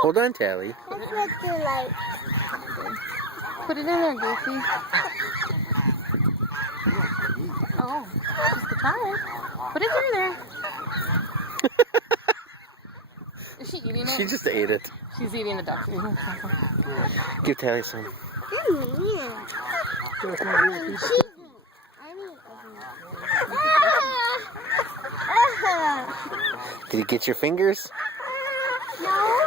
Hold on, Tally. That's what they like. Put it in there, Goofy. Oh, just try it. Put it in there. Is she eating it? She just ate it. She's eating the duck food. Give Tally some. Did you get your fingers? No.